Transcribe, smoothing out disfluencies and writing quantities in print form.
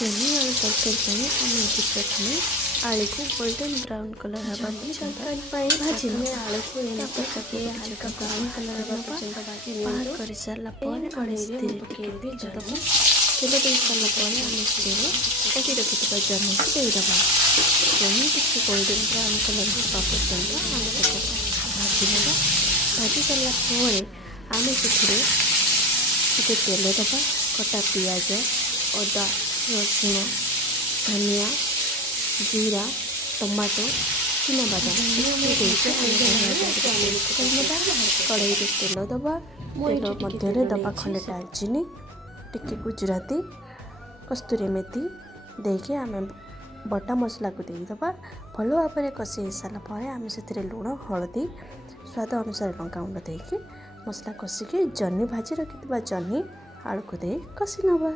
जन्नी आलू तरकारी आम प्रथम आलू को गोल्डन ब्राउन कलर हवा तरकारी भाजी आलू को हल्का ब्राउन कलर बाहर कर सारा तेल दे सारा काटी रखी जन्नी को देदेबा जन्नी किसी गोल्डन ब्राउन कलर हवा पर्यंत आलू को भाजी ना भाजी सारापर आम से तेल दबा कटा पियाज अदा रसुण धनिया जीरा टमाटो चिनाबादाम कड़ाई तेल दबा तेल मध्य दबा खंडे दालचीनी टिके गुजराती कस्तूरी मेथी देके आम बटा मसला को देदेबा भल भाव में कषि सारापर आम से लुण हलदी स्वाद अनुसार लंकागुंड देके मसला कषिकी जन्नी भाजी रखि जन्नी आलू को दे कषि नवा।